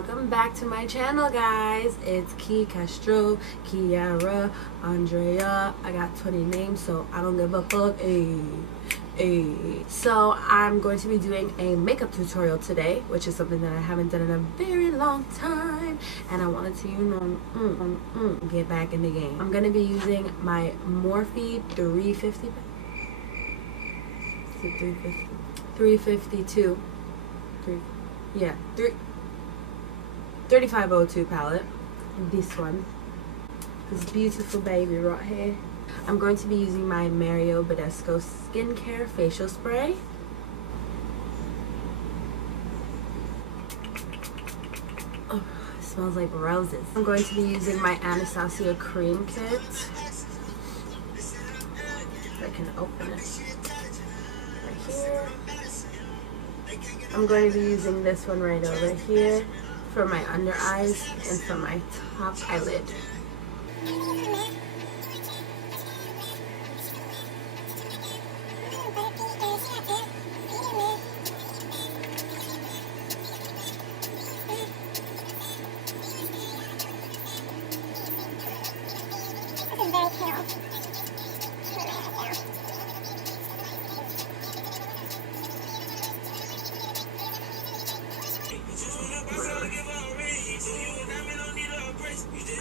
Welcome back to my channel, guys. It's Castro, Kiara, Andrea. I got 20 names, so I don't give a fuck. So I'm going to be doing a makeup tutorial today, which is something that I haven't done in a very long time, and I wanted to, get back in the game. I'm going to be using my Morphe 350. Is it 350? 352. 3502 palette. This one. This beautiful baby right here. I'm going to be using my Mario Badescu Skincare Facial Spray. Oh, it smells like roses. I'm going to be using my Anastasia Cream Kit. If I can open it. Right here. I'm going to be using this one right over here for my under eyes and for my top eyelid.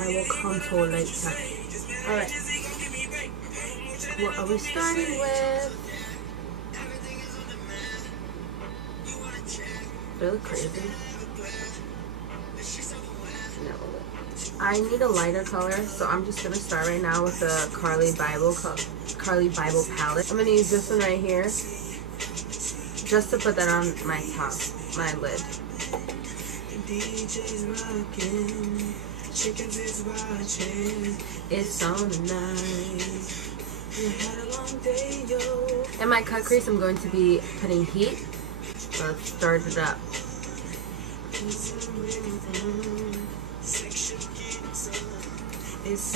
I will contour like that. Alright. What are we starting with? Do I look crazy? No. I need a lighter color, so I'm just going to start right now with the Carly Bible palette. I'm going to use this one right here, just to put that on my top, my lid. DJ's rocking, chickens is watching, it's on tonight. You had a long day, yo. In my cut crease, I'm going to be putting heat. Let's start it up. It's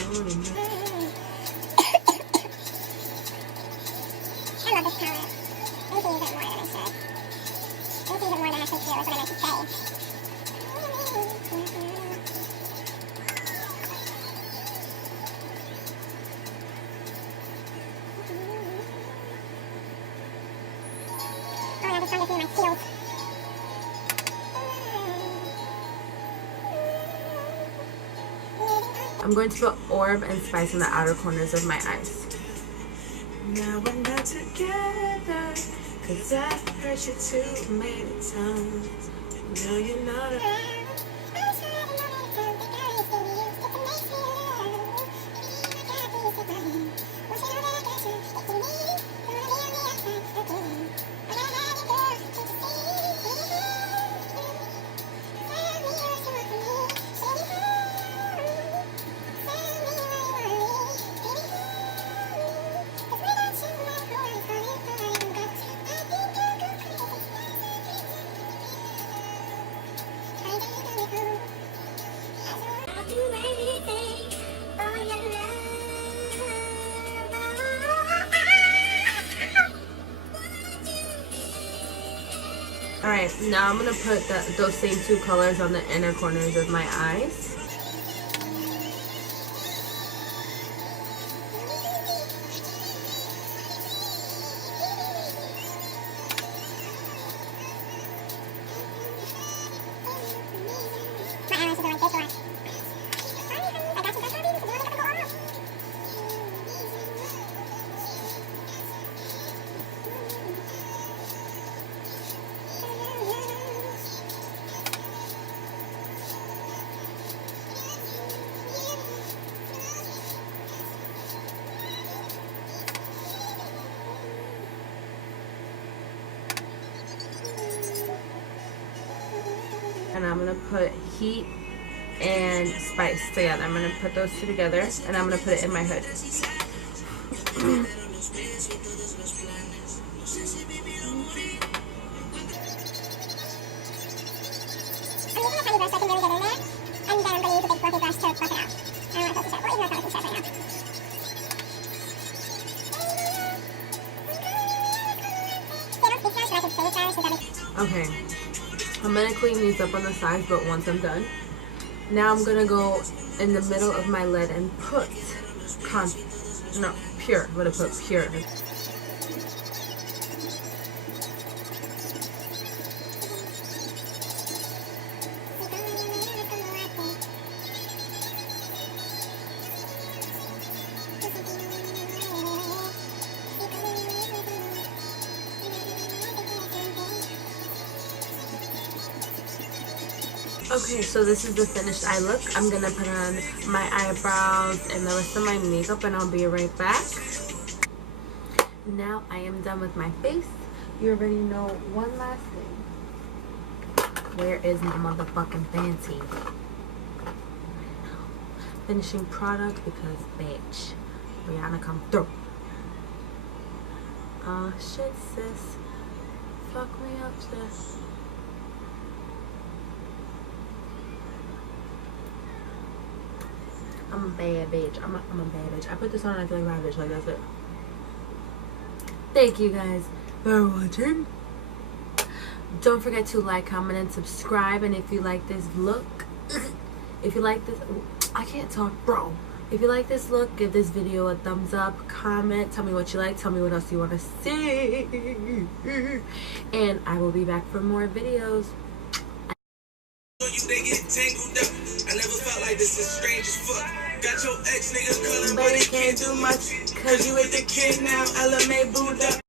on tonight. I love this palette. I need to use it more than I should. I need to use it more than I should do, is what I meant to say. I'm going to put orb and spice in the outer corners of my eyes. Now we're not together, cause I've heard you too many times. No, you're not Alright, now I'm going to put those same two colors on the inner corners of my eyes. And I'm going to put heat and spice together. I'm going to put those two together, and I'm going to put it in my hood. Okay, I'm gonna clean these up on the sides, but once I'm done. Now I'm gonna go in the middle of my lid and put pure. I'm gonna put pure. Okay, so this is the finished eye look. I'm gonna put on my eyebrows and the rest of my makeup, and I'll be right back. Now I am done with my face. You already know one last thing. Where is my motherfucking fancy? Finishing product, because bitch, Rihanna come through. Shit, sis. Fuck me up, sis. I'm a bad bitch. I'm a bad bitch. I put this on and I feel like a bad bitch. Like, that's it. Thank you guys for watching. Don't forget to like, comment, and subscribe. And if you like this look, if you like this, I can't talk, bro. If you like this look, give this video a thumbs up, comment, tell me what you like, tell me what else you want to see. And I will be back for more videos. They get tangled up. I never felt like this is strange as fuck. Got your ex niggas calling, but he can't do much, cause you with the kid now, LMA booed up.